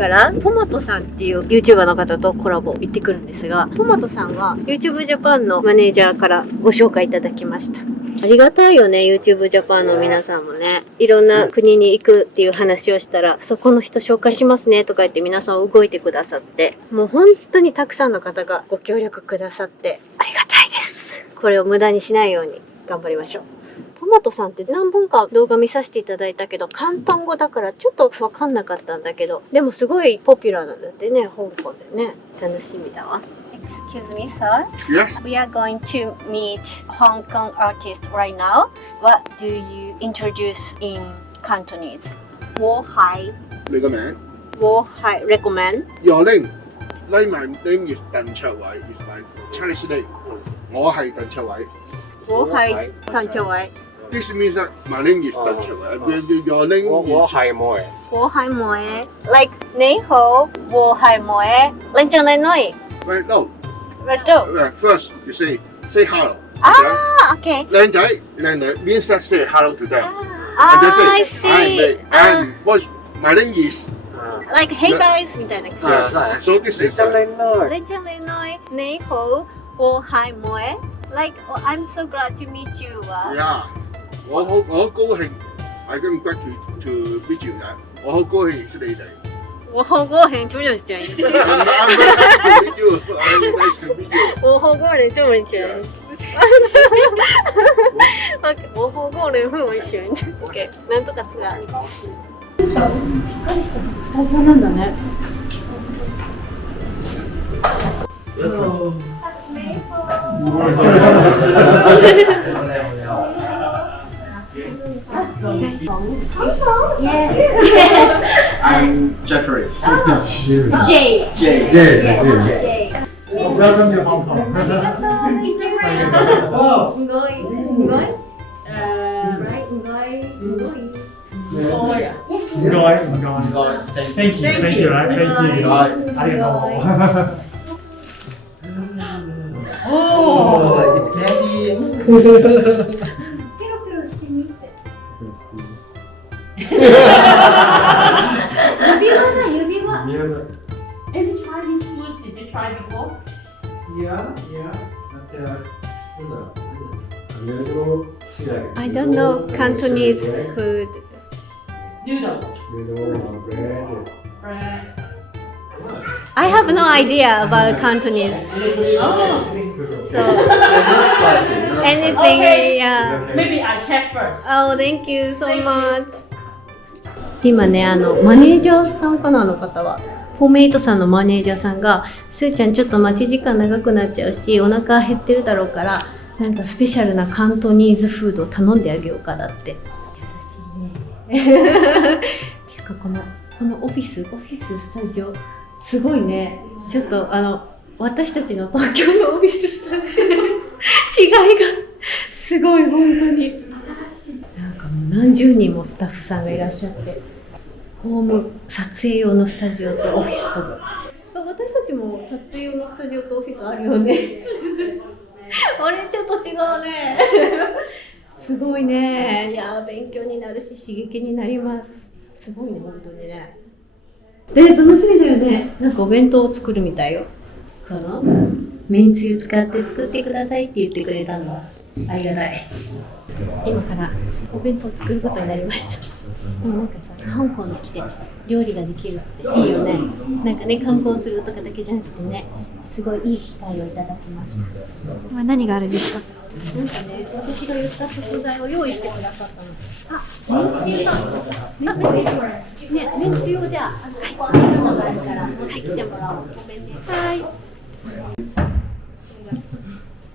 からポマトさんっていう YouTuber の方とコラボ行ってくるんですが、ポマトさんは YouTube Japan のマネージャーからご紹介いただきました。ありがたいよね、YouTube Japan の皆さんもね。いろんな国に行くっていう話をしたら、そこの人紹介しますねとか言って皆さん動いてくださって、もう本当にたくさんの方がご協力くださってありがたいです。これを無駄にしないように頑張りましょう。ポマトさんって何本か動画見させていただいたけど、広東語だからちょっとわかんなかったんだけど、でもすごいポピュラーなんだってね、香港でね。楽しみだわ。Excuse me, sir. Yes. We are going to meet Hong Kong artist right now. What do you introduce in Cantonese? Wo Hai. 你個名 Wo Hai. Recommend. Your name. Like my name is 鄧卓偉 is my Chinese name. 我係鄧卓偉。Wo Hai. Tan Chau Wai. This means that my name is 鄧卓偉。Your name 我 is 係冇嘅。Wo Hai Moe. Like Nei Ho. Wo Hai Moe. Len Chang Len Noi. right no. Right do. First you say hello. Ah, okay. 靚仔靚女 means that say hello to them. Ah, And they I say I'm see. me. And what my name is. Like hey guys みたいな感 Yeah. So this 你 is 真靚女。じ。Len Chang Len Noi. Nei Ho. Wo Hai Moe. Like oh, I'm so glad to meet you. yeah. 我好高興 I am glad to meet you 啊。我好高興認識你哋。我好高興出咗聲。I'm very happy to meet you. I'm nice to meet you. 我好高興出咗聲。我好高興出咗聲。OK。なんとかつが。しっかりしたスタジオなんだね。I'm Jeffrey. Jay. Jay. Welcome to Hong Kong. It's a great. Oh, Ngoy. Right, Ngoy. enjoy. Thank you, right? Thank you. I Oh, it's candy. ペロペロしてみて。指輪。Have you tried this food? Did you try before? Yeah. But I don't know Cantonese food. Noodle. bread. I have no idea about Cantonese. So Not spicy. anything, Okay. yeah. Maybe I check first. Oh, thank you so Thank you. much. 今ね、マネージャーさんかな、あの方は。ポメイトさんのマネージャーさんが、スーちゃんちょっと待ち時間長くなっちゃうし、お腹減ってるだろうから、なんかスペシャルなカントニーズフードを頼んであげようかだって。優しいね。てかこのオフィススタジオ、すごいね。ちょっと私たちの東京のオフィススタジオで違いがすごい本当に。なんかもう何十人もスタッフさんがいらっしゃって、ホーム撮影用のスタジオとオフィスと。私たちも撮影用のスタジオとオフィスあるよね。あれちょっと違うね。すごいね。いや勉強になるし刺激になります。すごいね本当にね。楽しみだよね。なんかお弁当を作るみたいよ。このめんつゆ使って作ってくださいって言ってくれたの。ありがたい。今からお弁当を作ることになりました。でもなんかさ、香港に来て料理ができるっていいよね。なんかね、観光するとかだけじゃなくてね、すごいいい機会をいただきました。何があるんですか？なんかね、私が言った食材を用意してくださったの。あ、めんつゆだ。めんつゆをじゃあ、はい、そういうのがあるから、持ってきてもらおう。ごめんね。はい。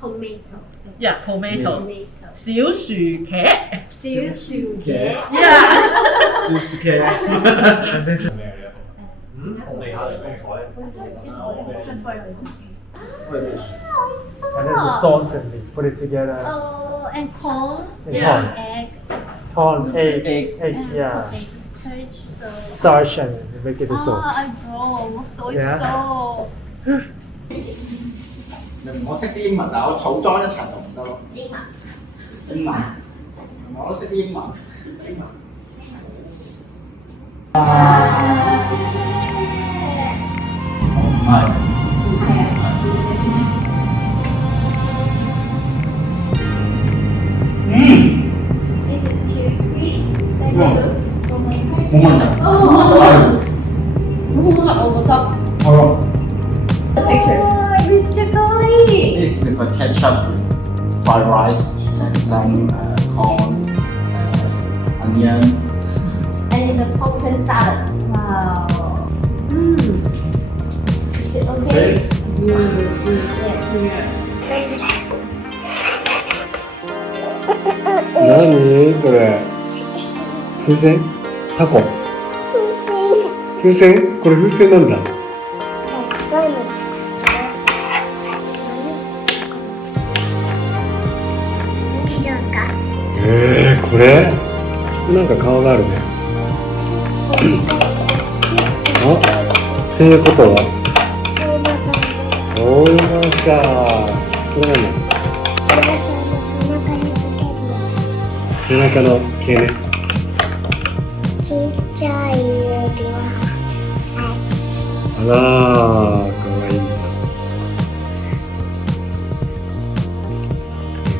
トメイト。Yeah, tomato. 小薯茄。小薯茄。Yeah. Susuke. And there's a sauce and we put it together. Oh, and corn. And Yeah. corn. Egg. Corn, egg, And yeah. potato starch. So. Starch and we make it a sauce. I draw. So it's Yeah. so. 我識啲英文，但我草裝一層就唔得咯。英文，我都識啲英文。Is it too sweet? 大丈夫？ごめんなさい。ももだ。めっちゃ可愛い。 This with a ketchup, fried rice, some corn, onion. And it's a pumpkin salad. Wow. Is it okay? Yes. 何それ風船タコ風船これ風船なんだこれなんか顔があるねあっていうことはおーまかこれなんだ背中の毛ねちっちゃい指輪あらーかわいいじゃん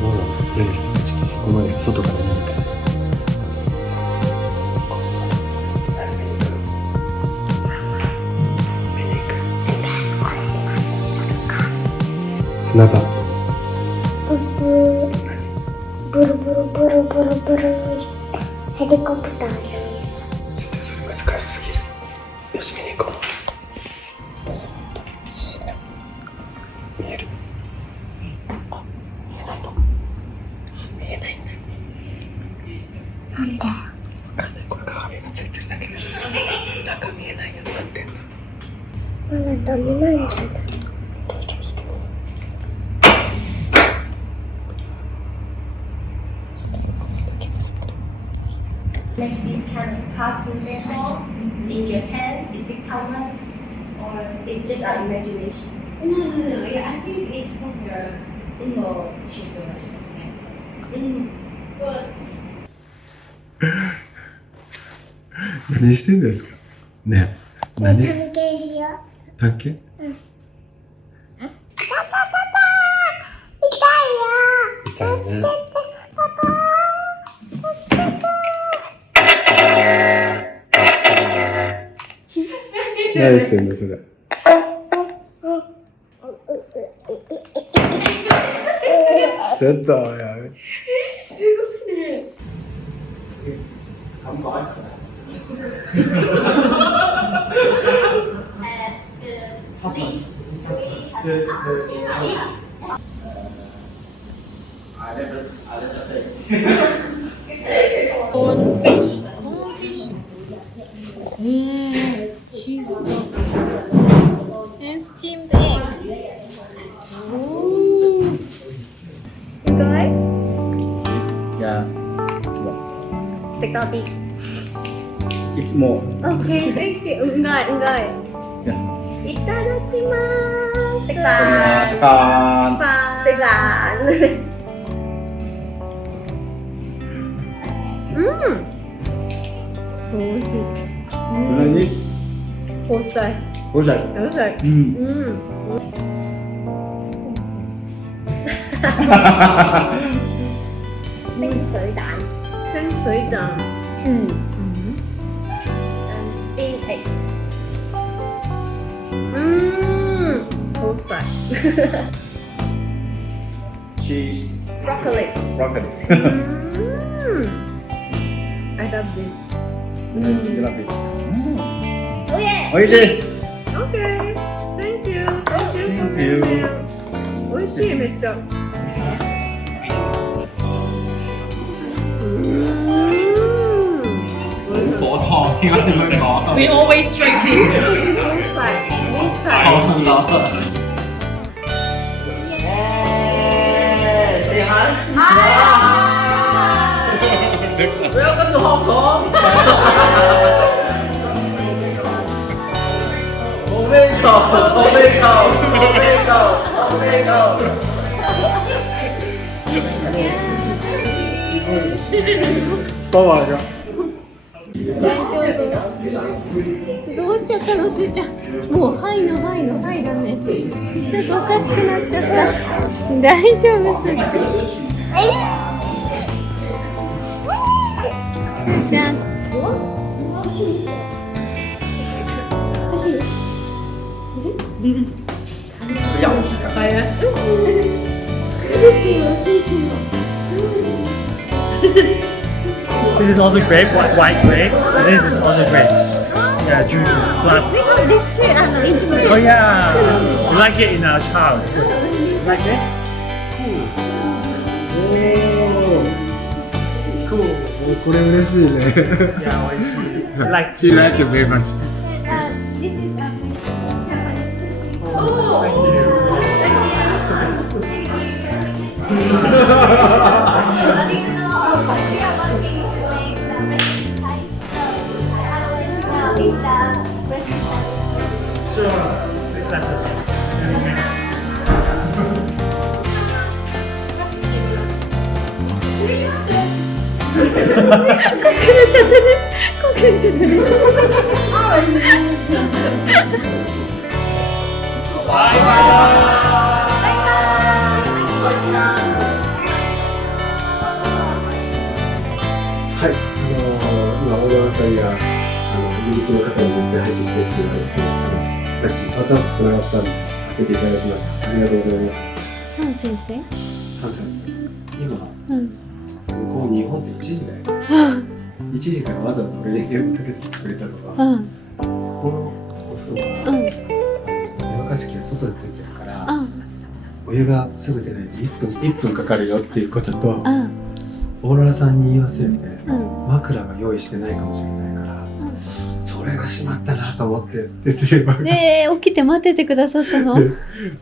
ママ何してるちょっとそこまで外から見るから砂場ブルブルブルブルブルヘリコプターです絶対それ難しすぎるよし見に行こう見える見えないんだなんでわかんないこれ鏡がついてるだけで中見えないようになってんだまだダメなんじゃないLike this kind of cartoon network in Japan, is it common or it's just our imagination? No. Yeah, I think it's popular for children. But 何してんですかねえ何関係しようだっけ痛いね何してんのそれちょっとやめCheese and steamed egg. Guys, This, yeah. Sekali. It's more. okay, thank you. Enggak. Yeah. Itadakimasu. Sekarang. Segan. This, Hosai. Hosai. Hosai. Tinh sợi đạn Sinh thủy đàn. and steamed egg. Hosai. Cheese. Broccoli. Broccoli. I love this. You love this. Oh yeah. 오이지. Okay. Thank you. Thank you. 美味しいめっちゃ。火燙，應該點樣講？ We always drink this. 好細，好細。好爽。Say hi. Welcome to Hong Kong. Omega. パワーが大丈夫？どううしちゃったのすーちゃん。もうはいのはいのはいだね。ちょっとおかしくなっちゃった。大丈夫すーちゃん。すーちゃん。This is also grape, white grape. This is also grape. Yeah, juice. This too, Oh yeah, we like it in our child. Like it? Cool. これ嬉しいね。 Yeah, what is she? Like She like it very much. Thank you. Sure. Next lesson. Bye bye. はい、今小川さんが入り口の方に絶対入ってきてって言われて、さっきWhatsAppつながったんで開けていただきました。ありがとうございます。ハン先生。ハン先生、今、うん。向こう日本って1時だよ。1時からわざわざ俺に電話かけてきてくれたのが、うん。このお風呂は、湯沸かし器が外でついてるから、お湯がすぐ出ないと1分かかるよっていうことと、オーロラさんに言わせるみたいな、枕が用意してないかもしれないから、それがしまったなと思ってって言ってねえ、起きて待っててくださったの？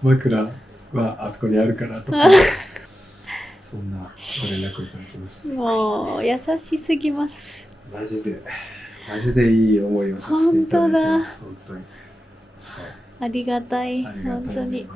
枕はあそこにあるからとかそんなご連絡いただきました。もう優しすぎます。マジでいい思いをさせていただいてます。本当に、ありがたい。本当に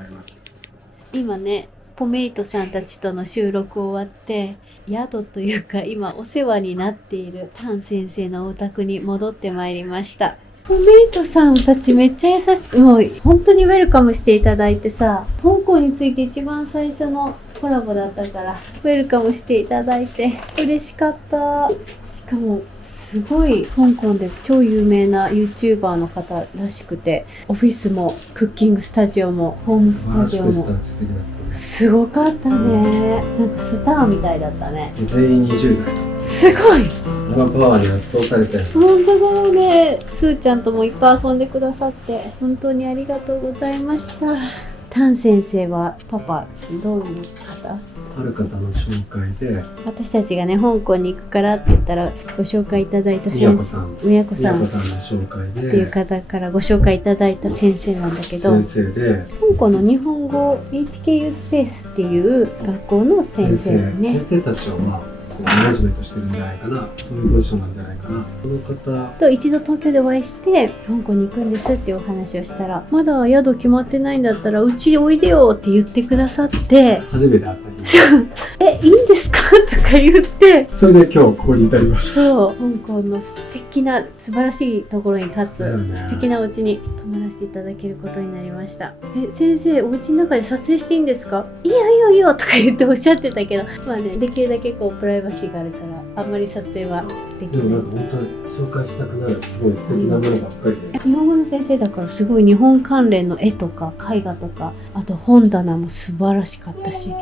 今ね、ポメイトさんたちとの収録終わって宿というか今お世話になっているタン先生のお宅に戻ってまいりました。ポメイトさんたちめっちゃ優しく、もう本当にウェルカムしていただいてさ、香港について一番最初のコラボだったからウェルカムしていただいて嬉しかった。しかもすごい香港で超有名な YouTuber の方らしくて、オフィスもクッキングスタジオもホームスタジオもすごかったね。なんかスターみたいだったね。全員20代。すごい。パワーに圧倒されて。本当だよね。スーちゃんともいっぱい遊んでくださって本当にありがとうございました。タン先生はパパどういう方？ある方の紹介で、私たちがね香港に行くからって言ったらご紹介いただいた先生、宮子さんの紹介でっていう方からご紹介いただいた先生なんだけど、先生で香港の日本語 HKU スペースっていう学校の先生だね。先生たちはマネジメントしてるんじゃないかな、そういうポジションなんじゃないかな。この方と一度東京でお会いして香港に行くんですっていうお話をしたら、まだ宿決まってないんだったらうちおいでよって言ってくださって、初めて会った日え、いいんですかとか言って、それで今日ここに至ります。そう、香港の素敵な素晴らしいところに立つ素敵なお家に泊まらせていただけることになりました。え、先生お家の中で撮影していいんですか？いいよいいよいいよとか言っておっしゃってたけど、まあね、できるだけこうプライバシーがあるからあんまり撮影はできない。でもなんか本当に紹介したくなるすごい素敵なものばっかりで、日本語の先生だからすごい日本関連の絵とか絵画とか、あと本棚も素晴らしかったし。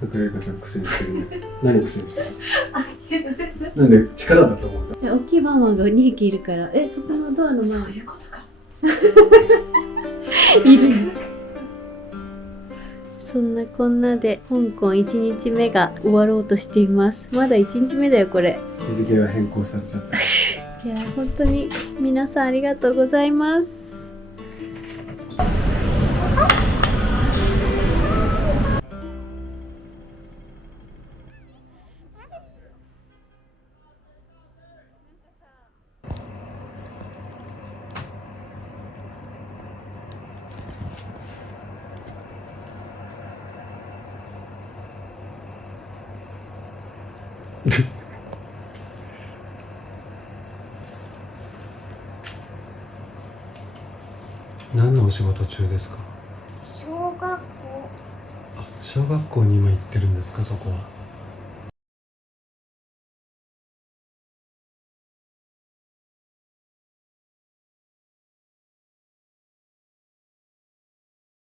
なんかエリカちゃん苦戦してるね。何苦戦してる？なんで力だと思った。大きいワンワンが2匹いるから、そこのドアの前にそういうことかいるそんなこんなで香港1日目が終わろうとしています。まだ1日目だよこれ。日付が変更されちゃった。いや本当に皆さんありがとうございます。何のお仕事中ですか？小学校あ、小学校に今行ってるんですか、そこは。